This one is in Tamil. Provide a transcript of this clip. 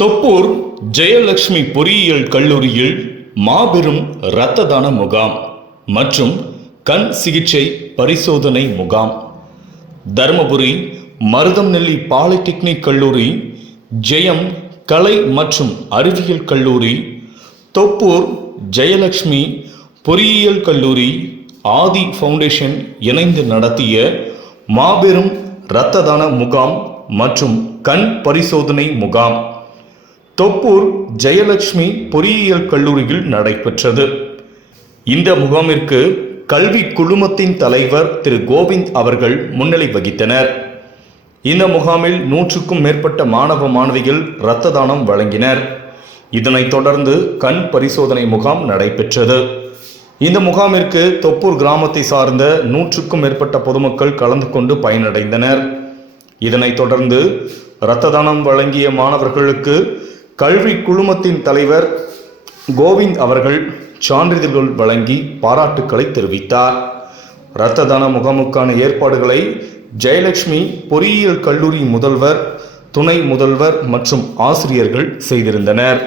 தொப்பூர் ஜெயலட்சுமி பொறியியல் கல்லூரியில் மாபெரும் இரத்த தான முகாம் மற்றும் கண் சிகிச்சை பரிசோதனை முகாம். தருமபுரி மருதம்நெல்லி பாலிடெக்னிக் கல்லூரி, ஜெயம் கலை மற்றும் அறிவியல் கல்லூரி, தொப்பூர் ஜெயலட்சுமி பொறியியல் கல்லூரி, ஆதி ஃபவுண்டேஷன் இணைந்து நடத்திய மாபெரும் இரத்த தான முகாம் மற்றும் கண் பரிசோதனை முகாம் தொப்பூர் ஜெயலட்சுமி பொறியியல் கல்லூரியில் நடைபெற்றது. இந்த முகாமிற்கு கல்வி குழுமத்தின் தலைவர் திரு கோவிந்த் அவர்கள் முன்னிலை வகித்தனர். இந்த முகாமில் 100க்கும் மேற்பட்ட மாணவ மாணவிகள் இரத்த தானம் வழங்கினர். இதனைத் தொடர்ந்து கண் பரிசோதனை முகாம் நடைபெற்றது. இந்த முகாமிற்கு தொப்பூர் கிராமத்தை சார்ந்த 100க்கும் மேற்பட்ட பொதுமக்கள் கலந்து கொண்டு பயனடைந்தனர். இதனைத் தொடர்ந்து இரத்த தானம் வழங்கிய மாணவர்களுக்கு கல்வி குழுமத்தின் தலைவர் கோவிந்த் அவர்கள் சான்றிதழ்கள் வழங்கி பாராட்டுக்களை தெரிவித்தார். இரத்த தான முகாமுக்கான ஏற்பாடுகளை ஜெயலட்சுமி பொறியியல் கல்லூரி முதல்வர், துணை முதல்வர் மற்றும் ஆசிரியர்கள் செய்திருந்தனர்.